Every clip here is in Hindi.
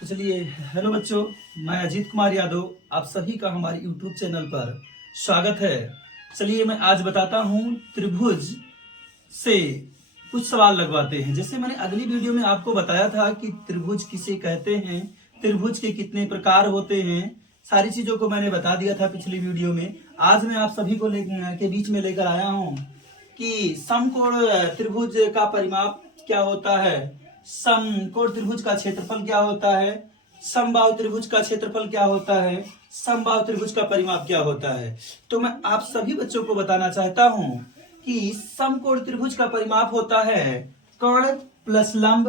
तो चलिए, हेलो बच्चों, मैं अजीत कुमार यादव, आप सभी का हमारे यूट्यूब चैनल पर स्वागत है। चलिए, मैं आज बताता हूँ त्रिभुज से कुछ सवाल लगवाते हैं। जैसे मैंने अगली वीडियो में आपको बताया था कि त्रिभुज किसे कहते हैं, त्रिभुज के कितने प्रकार होते हैं, सारी चीजों को मैंने बता दिया था पिछली वीडियो में। आज मैं आप सभी को के बीच में लेकर आया हूँ कि समकोण त्रिभुज का परिमाप क्या होता है, समकोण त्रिभुज का क्षेत्रफल क्या होता है, समबाहु त्रिभुज का क्षेत्रफल क्या होता है, समबाहु त्रिभुज का परिमाप क्या होता है। तो मैं आप सभी बच्चों को बताना चाहता हूं कि समकोण त्रिभुज का परिमाप होता है कोण प्लस लंब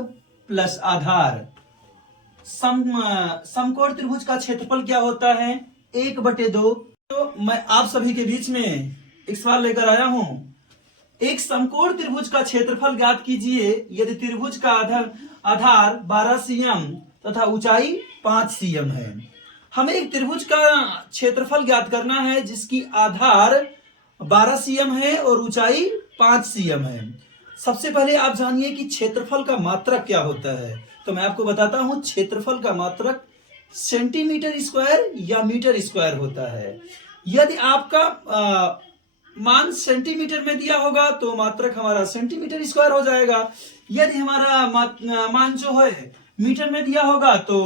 प्लस आधार। समकोण त्रिभुज का क्षेत्रफल क्या होता है, 1/2। तो मैं आप सभी के बीच में एक सवाल लेकर आया हूं। एक समकोण त्रिभुज का क्षेत्रफल ज्ञात कीजिए यदि त्रिभुज का आधार 12 सीएम तथा ऊंचाई 5 सीएम है। हमें एक त्रिभुज का क्षेत्रफल ज्ञात करना है जिसकी आधार 12 सीएम है और ऊंचाई 5 सीएम है। सबसे पहले आप जानिए कि क्षेत्रफल का मात्रक क्या होता है। तो मैं आपको बताता हूं, क्षेत्रफल का मात्रक सेंटीमीटर स्क्वायर या मीटर स्क्वायर होता है। यदि आपका मान सेंटीमीटर में दिया होगा तो मात्रक हमारा सेंटीमीटर स्क्वायर हो जाएगा। यदि हमारा मान जो है मीटर में दिया होगा तो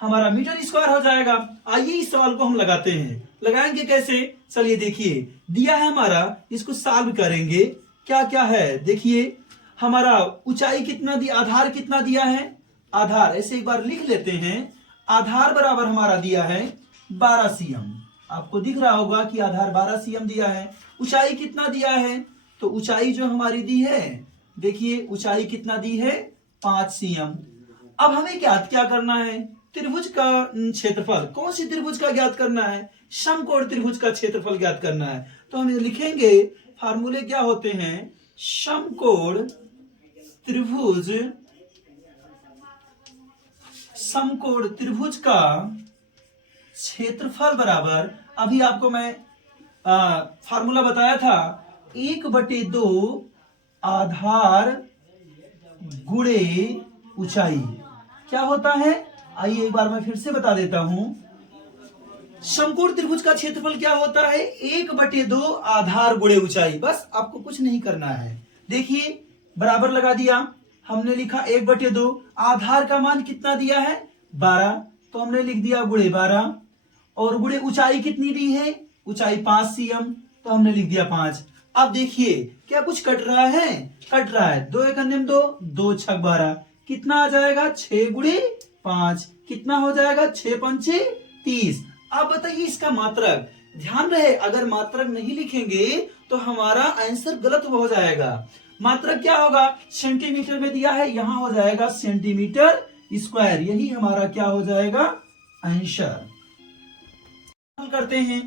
हमारा मीटर स्क्वायर हो जाएगा। आइए इस सवाल को हम लगाते हैं। लगाएंगे कैसे, चलिए देखिए, दिया है हमारा, इसको सॉल्व करेंगे। क्या क्या है देखिए, हमारा ऊंचाई कितना दिया, आधार कितना दिया है, आधार ऐसे एक बार लिख लेते हैं। आधार बराबर हमारा दिया है 12 सीएम। आपको दिख रहा होगा कि आधार 12 सीएम दिया है। ऊंचाई कितना दिया है, तो ऊंचाई जो हमारी दी है, देखिए ऊंचाई कितना दी है, 5 सीएम। अब हमें ज्ञात क्या करना है, त्रिभुज का क्षेत्रफल। कौन सी त्रिभुज का ज्ञात करना है, समकोण त्रिभुज का क्षेत्रफल ज्ञात करना है। तो हम लिखेंगे, फार्मूले क्या होते हैं, समकोण त्रिभुज, समकोण त्रिभुज का क्षेत्रफल बराबर, अभी आपको मैं फार्मूला बताया था, 1/2 आधार गुणे ऊंचाई। क्या होता है, आइए एक बार मैं फिर से बता देता हूं। समकोण त्रिभुज का क्षेत्रफल क्या होता है, 1/2 आधार गुणे ऊंचाई। बस आपको कुछ नहीं करना है। देखिए, बराबर लगा दिया, हमने लिखा 1/2, आधार का मान कितना दिया है 12, तो हमने लिख दिया गुणे 12, और गुणे ऊंचाई कितनी दी है, ऊंचाई 5 सीएम, तो हमने लिख दिया 5। अब देखिए क्या कुछ कट रहा है, कट रहा है, 2 एक अन्य 2, 2 छक 12, कितना आ जाएगा 6 गुणे 5, कितना हो जाएगा 6 पंचे 30। अब बताइए इसका मात्रक। ध्यान रहे, अगर मात्रक नहीं लिखेंगे तो हमारा आंसर गलत हो जाएगा। मात्रक क्या होगा, सेंटीमीटर में दिया है, यहां हो जाएगा सेंटीमीटर स्क्वायर। यही हमारा क्या हो जाएगा, आंसर। करते हैं,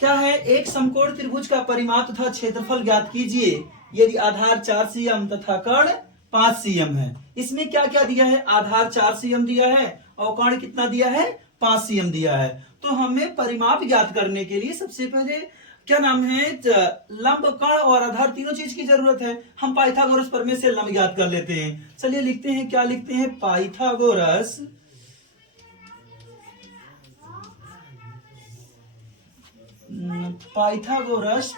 क्या है, एक समकोण त्रिभुज का परिमाप तथा क्षेत्रफल ज्ञात कीजिए यदि आधार 4 सीएम तथा कर्ण 5 सीएम है। इसमें क्या क्या दिया है, आधार 4 सीएम दिया है और कर्ण कितना दिया है, 5 सीएम दिया है। तो हमें परिमाप ज्ञात करने के लिए सबसे पहले क्या नाम है, लंब, कर्ण और आधार तीनों चीज की जरूरत है। हम पाइथागोरस प्रमेय से लंब ज्ञात कर लेते हैं। चलिए लिखते हैं, क्या लिखते हैं, पाइथागोरस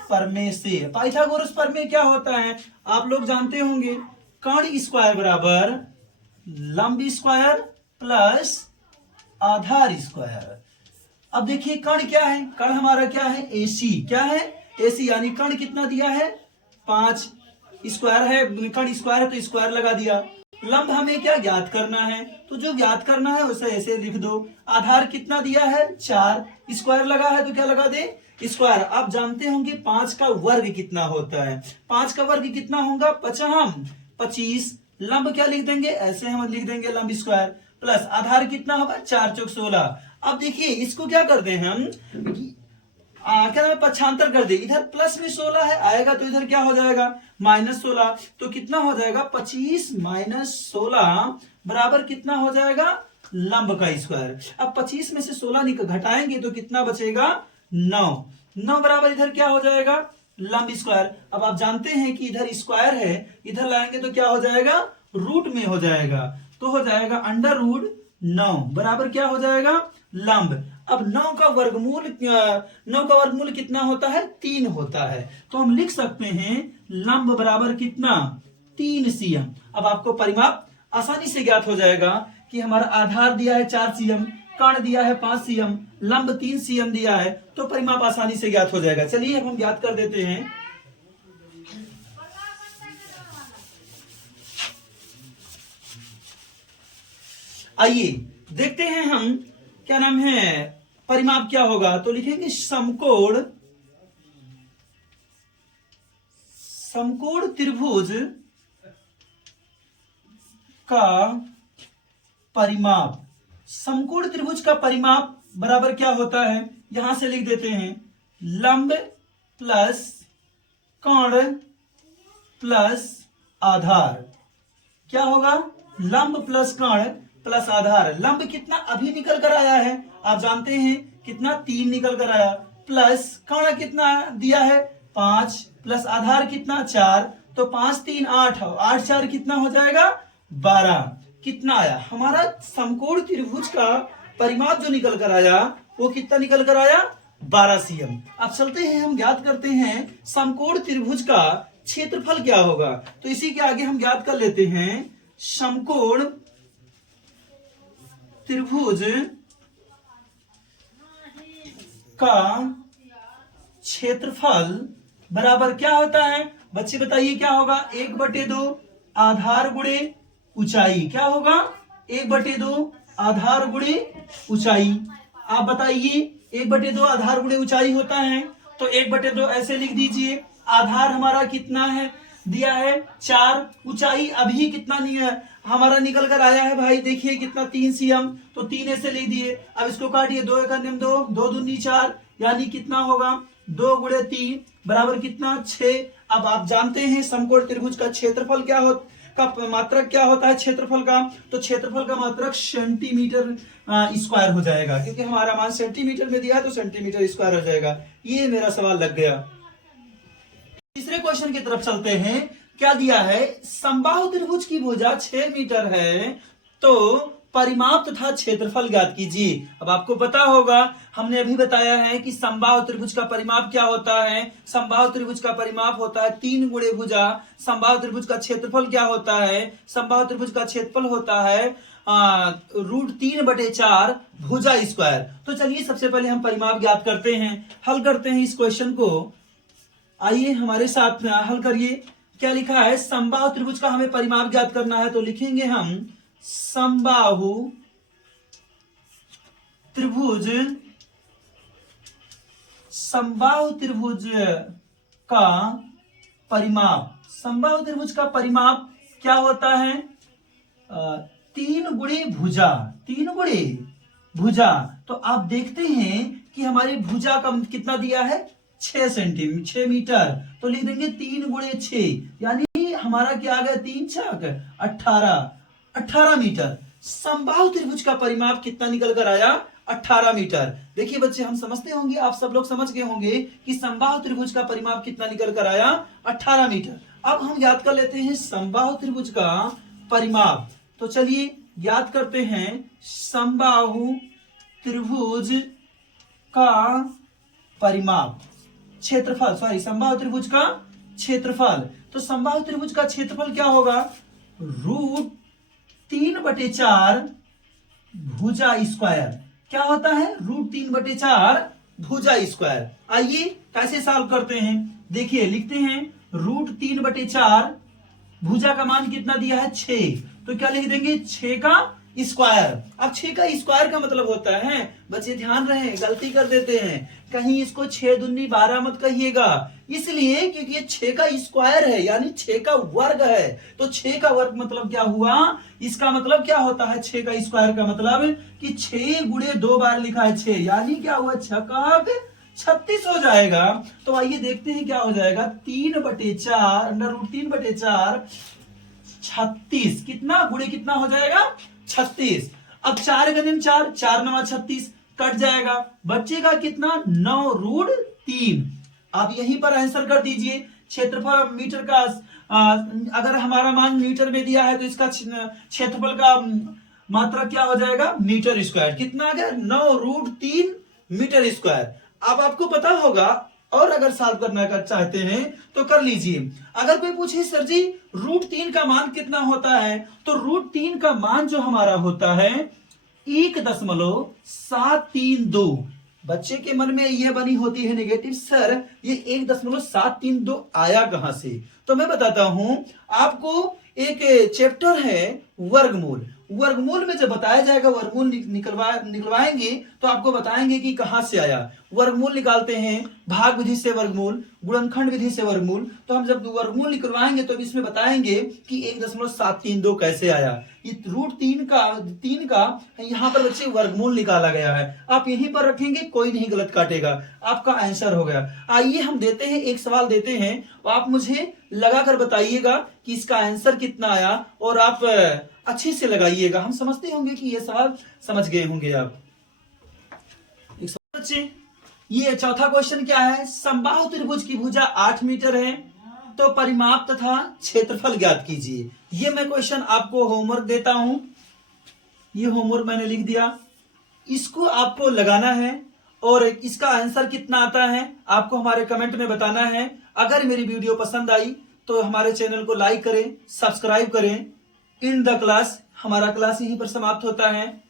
प्रमेय से। पाइथागोरस प्रमेय क्या होता है, आप लोग जानते होंगे, कर्ण स्क्वायर बराबर लंब स्क्वायर प्लस आधार स्क्वायर। अब देखिए कर्ण क्या है, कर्ण हमारा क्या है, AC। क्या है, AC, यानी कर्ण कितना दिया है 5, स्क्वायर है, कर्ण स्क्वायर है तो स्क्वायर लगा दिया। लंब हमें क्या ज्ञात करना है, तो जो ज्ञात करना है उसे ऐसे लिख दो। आधार कितना दिया है 4, स्क्वायर लगा है तो क्या लगा दे, स्क्वायर। आप जानते होंगे 5 का वर्ग कितना होता है, 5 का वर्ग कितना होगा, 25। लंब क्या लिख देंगे, ऐसे हम लिख देंगे लंब स्क्वायर, प्लस आधार कितना होगा 4 चौक 16। अब देखिए इसको क्या कर दे हम, क्या नाम है, पक्षांतर कर दे। इधर प्लस में 16 है, आएगा तो इधर क्या हो जाएगा -16। तो कितना हो जाएगा 25 - 16 बराबर कितना हो जाएगा, लंब का स्क्वायर। अब 25 में से 16 घटाएंगे तो कितना बचेगा, 9 बराबर इधर क्या हो जाएगा, लंब स्क्वायर। अब आप जानते हैं कि इधर स्क्वायर है, इधर लाएंगे तो क्या हो जाएगा, रूट में हो जाएगा, तो हो जाएगा अंडर रूट 9 बराबर क्या हो जाएगा, लंब। अब 9 का वर्गमूल कितना होता है, 3 होता है। तो हम लिख सकते हैं लंब बराबर कितना, 3 cm। अब आपको परिमाप आसानी से ज्ञात हो जाएगा कि हमारा आधार दिया है 4 cm, कर्ण दिया है 5 cm, लंब 3 cm दिया है, तो परिमाप आसानी से ज्ञात हो जाएगा। चलिए अब हम ज्ञात कर देते हैं। आइए देखते हैं हम, क्या नाम है, परिमाप क्या होगा। तो लिखेंगे समकोण त्रिभुज का परिमाप। समकोण त्रिभुज का परिमाप बराबर क्या होता है, यहां से लिख देते हैं, लंब प्लस कोण प्लस आधार। क्या होगा, लंब प्लस कोण प्लस आधार। लंब कितना अभी निकल कर आया है, आप जानते हैं कितना, 3 निकल कर आया, प्लस कोण कितना दिया है 5, प्लस आधार कितना 4, तो 5 3 8, 8 4 कितना हो जाएगा 12। कितना आया हमारा समकोण त्रिभुज का परिमाप जो निकल कर आया वो कितना निकल कर आया, 12 cm। अब चलते हैं हम ज्ञात करते हैं समकोण त्रिभुज का क्षेत्रफल क्या होगा। तो इसी के आगे हम ज्ञात कर लेते हैं समकोण त्रिभुज का क्षेत्रफल बराबर क्या होता है, बच्चे बताइए क्या होगा, 1/2 आधार गुणे ऊंचाई। क्या होगा, 1/2 आधार गुणे ऊंचाई। आप बताइए 1/2 आधार गुणे ऊंचाई होता है, तो 1/2 ऐसे लिख दीजिए। आधार हमारा कितना है, दिया है 4, ऊंचाई अभी कितना नहीं है हमारा निकल कर आया है भाई, देखिए कितना 3 cm, तो 3 ऐसे लिख दिए। अब इसको काटिए, 2 × 2, 2 दूनी 4, यानी कितना होगा 2 × 3 बराबर कितना 6। अब आप जानते हैं समकोण त्रिभुज का क्षेत्रफल क्या होता का मात्रक क्या होता है क्षेत्रफल का, तो क्षेत्रफल का मात्रक सेंटीमीटर स्क्वायर हो जाएगा, क्योंकि हमारा मान सेंटीमीटर में दिया है तो सेंटीमीटर स्क्वायर हो जाएगा। ये मेरा सवाल लग गया। तीसरे क्वेश्चन की तरफ चलते हैं। क्या दिया है, समबाहु त्रिभुज की भुजा 6 मीटर है, तो परिमाप तथा क्षेत्रफल ज्ञात कीजिए। अब आपको पता होगा, हमने अभी बताया है कि समबाहु त्रिभुज का परिमाप क्या होता है। समबाहु त्रिभुज का परिमाप होता है 3 गुणे भुजा। समबाहु त्रिभुज का क्षेत्रफल क्या होता है, समबाहु त्रिभुज का क्षेत्रफल होता है √3/4 भुजा स्क्वायर। तो चलिए सबसे पहले हम परिमाप ज्ञात करते हैं, हल करते हैं इस क्वेश्चन को। आइए हमारे साथ हल करिए। क्या लिखा है, समबाहु त्रिभुज का हमें परिमाप ज्ञात करना है, तो लिखेंगे हम समबाहु त्रिभुज का परिमाप। समबाहु त्रिभुज का परिमाप क्या होता है, 3 गुणे भुजा। 3 गुणे भुजा, तो आप देखते हैं कि हमारी भुजा का कितना दिया है 6 मीटर, तो लिख देंगे 3 गुणे 6, यानी हमारा क्या आ गया 3 × 18 मीटर। समबाहु त्रिभुज का परिमाप कितना निकल कर आया, 18 मीटर। देखिए बच्चे, हम समझते होंगे, आप सब लोग समझ गए होंगे कि समबाहु त्रिभुज का परिमाप कितना निकल कर आया, 18 मीटर। अब हम याद कर लेते हैं समबाहु त्रिभुज का परिमाप। तो चलिए याद करते हैं समबाहु त्रिभुज का परिमाप, क्षेत्रफल, सॉरी समबाहु त्रिभुज का क्षेत्रफल। तो समबाहु त्रिभुज का क्षेत्रफल क्या होगा, √3/4 भुजा स्क्वायर। क्या होता है, √3/4 भुजा स्क्वायर। आइए कैसे सॉल्व करते हैं, देखिए लिखते हैं √3/4, भुजा का मान कितना दिया है 6, तो क्या लिख देंगे 6 का स्क्वायर। अब 6 का स्क्वायर का मतलब होता है, बच्चे ध्यान रहे, गलती कर देते हैं, कहीं इसको 6 दूनी 12 मत कहिएगा, इसलिए क्योंकि ये 6 का स्क्वायर है, यानी 6 का वर्ग है। तो 6 का वर्ग मतलब क्या हुआ, इसका मतलब क्या होता है 6 का स्क्वायर का मतलब कि 6 × 2 बार लिखा है 6, यानी क्या हुआ 6 36 हो जाएगा। तो आइए देखते हैं क्या हो जाएगा, 3/4 √3/4 36, कितना गुणे कितना हो जाएगा 36। अब 4 × 4, 4 × 9 36, कट जाएगा, बचेगा कितना 9√3। आप यहीं पर आंसर कर दीजिए। क्षेत्रफल मीटर का अगर हमारा मान मीटर में दिया है तो इसका क्षेत्रफल का मात्रा क्या हो जाएगा, मीटर स्क्वायर। कितना आ गया, 9√3 मीटर स्क्वायर। अब आपको पता होगा, और अगर सॉल्व करना कर चाहते हैं तो कर लीजिए। अगर कोई पूछे सर जी √3 का मान कितना होता है, तो √3 का मान जो हमारा होता है 1.732। बच्चे के मन में यह बनी होती है नेगेटिव, सर ये 1.732 आया कहां से। तो मैं बताता हूं आपको, एक चैप्टर है वर्गमूल। वर्गमूल में जब बताया जाएगा, वर्गमूल निकलवाएंगे तो आपको बताएंगे कि कहां से आया। वर्गमूल निकालते हैं भाग विधि से वर्गमूल, गुणनखंड विधि से वर्गमूल। तो हम जब वर्गमूल निकलवाएंगे तो इसमें बताएंगे कि 1.732 कैसे आया। ये √3 का यहाँ पर बच्चे वर्गमूल निकाला गया है। आप यहीं पर रखेंगे, कोई नहीं गलत काटेगा, आपका आंसर हो गया। आइए हम देते हैं, एक सवाल देते हैं, आप मुझे लगाकर बताइएगा कि इसका आंसर कितना आया, और आप अच्छे से लगाइएगा। हम समझते होंगे कि ये सवाल समझ गए होंगे आप। बच्चे ये चौथा क्वेश्चन क्या है, समबाहु त्रिभुज की भुजा 8 मीटर है, तो परिमाप तथा क्षेत्रफल ज्ञात कीजिए। ये मैं क्वेश्चन आपको होमवर्क देता हूं, ये होमवर्क मैंने लिख दिया, इसको आपको लगाना है, और इसका आंसर कितना आता है आपको हमारे कमेंट में बताना है। अगर मेरी वीडियो पसंद आई तो हमारे चैनल को लाइक करें, सब्सक्राइब करें। इन द क्लास, हमारा क्लास यहीं पर समाप्त होता है।